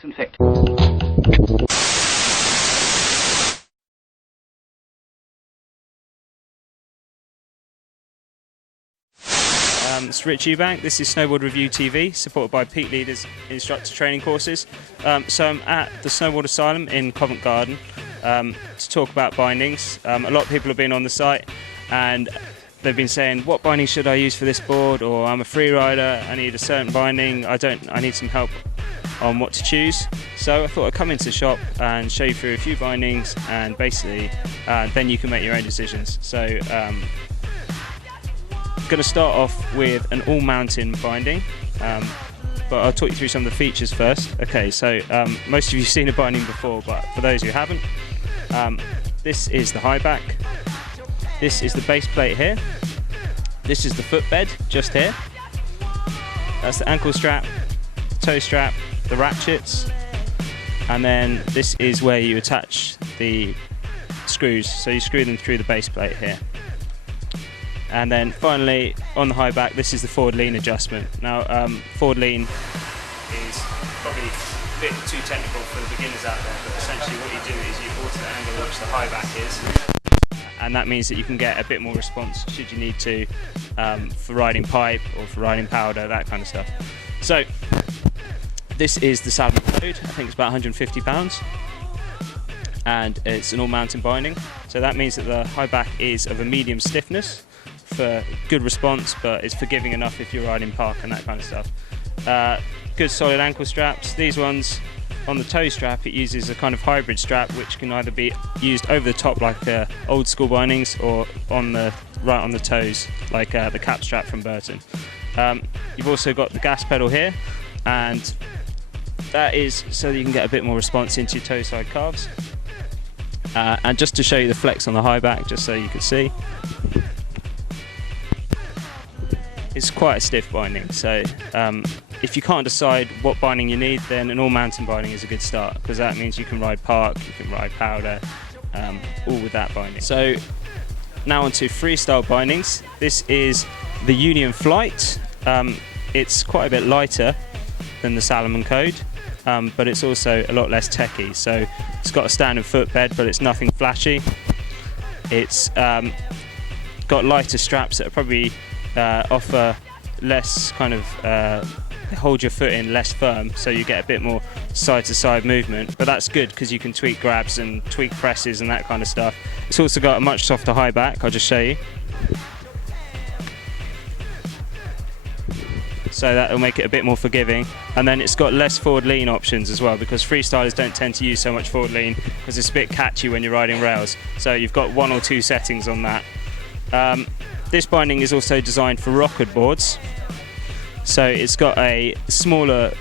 disinfect. It's Rich Eubank. This is Snowboard Review TV, supported by Peak Leaders Instructor Training Courses. So I'm at the Snowboard Asylum in Covent Garden to talk about bindings. A lot of people have been on the site and they've been saying, what binding should I use for this board? Or I'm a free rider, I need a certain binding, I need some help on what to choose. So I thought I'd come into the shop and show you through a few bindings, and basically then you can make your own decisions. So going to start off with an all-mountain binding, but I'll talk you through some of the features first. Okay, so most of you have seen a binding before, but for those who haven't, this is the high back, this is the base plate here, this is the footbed just here, that's the ankle strap, toe strap, the ratchets, and then this is where you attach the screws, so you screw them through the base plate here. And then finally, on the high back, this is the forward lean adjustment. Now, forward lean is probably a bit too technical for the beginners out there, but essentially what you do is you alter the angle at which the high back is, and that means that you can get a bit more response should you need to, for riding pipe or for riding powder, that kind of stuff. So, this is the Salomon Code. I think it's about £150. And it's an all-mountain binding. So that means that the high back is of a medium stiffness, for good response, but it's forgiving enough if you're riding park and that kind of stuff. Good solid ankle straps. These ones on the toe strap, it uses a kind of hybrid strap which can either be used over the top like old school bindings, or right on the toes like the cap strap from Burton. You've also got the gas pedal here, and that is so that you can get a bit more response into your toe side calves. And just to show you the flex on the high back, just so you can see, it's quite a stiff binding, so if you can't decide what binding you need, then an all-mountain binding is a good start, because that means you can ride park, you can ride powder, all with that binding. So now onto freestyle bindings. This is the Union Flight. It's quite a bit lighter than the Salomon Code, but it's also a lot less techy. So it's got a standard footbed, but it's nothing flashy. It's got lighter straps that are probably offer less kind of hold your foot in less firm, so you get a bit more side to side movement, but that's good because you can tweak grabs and tweak presses and that kind of stuff. It's also got a much softer high back. I'll just show you. So that will make it a bit more forgiving, and then it's got less forward lean options as well, because freestylers don't tend to use so much forward lean because it's a bit catchy when you're riding rails, so you've got one or two settings on that. This binding is also designed for rockered boards, so it's got a smaller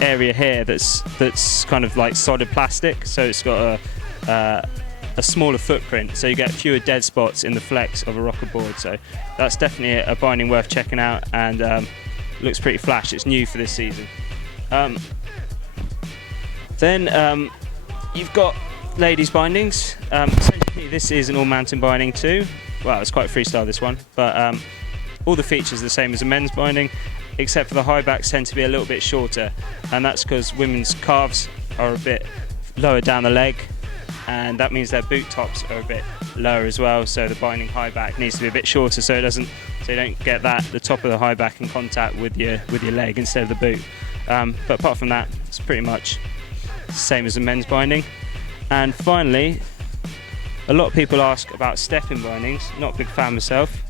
area here that's kind of like solid plastic, so it's got a smaller footprint, so you get fewer dead spots in the flex of a rockered board. So that's definitely a binding worth checking out, and looks pretty flash. It's new for this season. Then you've got ladies bindings. Essentially this is an all-mountain binding too. Well, it's quite freestyle, this one, but all the features are the same as a men's binding, except for the high backs tend to be a little bit shorter, and that's because women's calves are a bit lower down the leg, and that means their boot tops are a bit lower as well, so the binding high back needs to be a bit shorter, so you don't get the top of the high back in contact with your leg instead of the boot. But apart from that, it's pretty much the same as a men's binding. And finally, a lot of people ask about step-in bindings. Not a big fan myself.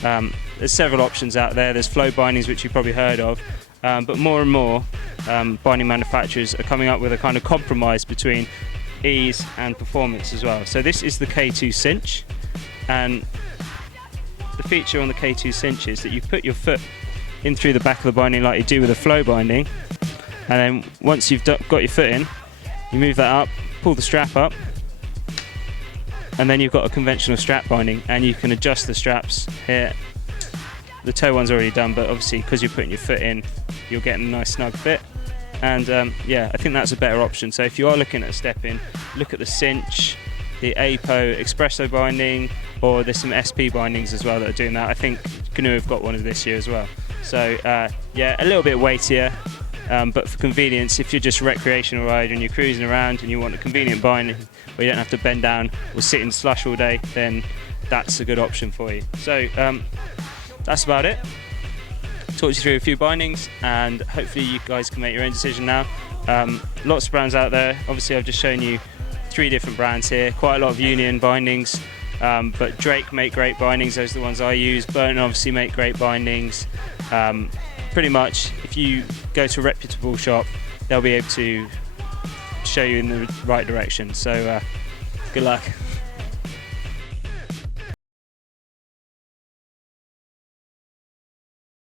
There's several options out there. There's flow bindings, which you've probably heard of, but more and more binding manufacturers are coming up with a kind of compromise between ease and performance as well. So this is the K2 cinch, and the feature on the K2 cinch is that you put your foot in through the back of the binding like you do with a flow binding, and then once you've got your foot in, you move that up, pull the strap up, and then you've got a conventional strap binding, and you can adjust the straps here. The toe one's already done, but obviously because you're putting your foot in, you're getting a nice snug fit. And yeah, I think that's a better option. So if you are looking at a step in, look at the cinch, the APO Espresso binding, or there's some SP bindings as well that are doing that. I think Canoe have got one of this year as well. So yeah, a little bit weightier, but for convenience, if you're just a recreational rider and you're cruising around and you want a convenient binding where you don't have to bend down or sit in slush all day, then that's a good option for you. So that's about it. Talked you through a few bindings, and hopefully you guys can make your own decision now. Lots of brands out there. Obviously I've just shown you 3 different brands here, quite a lot of Union bindings, but Drake make great bindings, those are the ones I use. Burton obviously make great bindings. Pretty much if you go to a reputable shop, they'll be able to show you in the right direction. So good luck.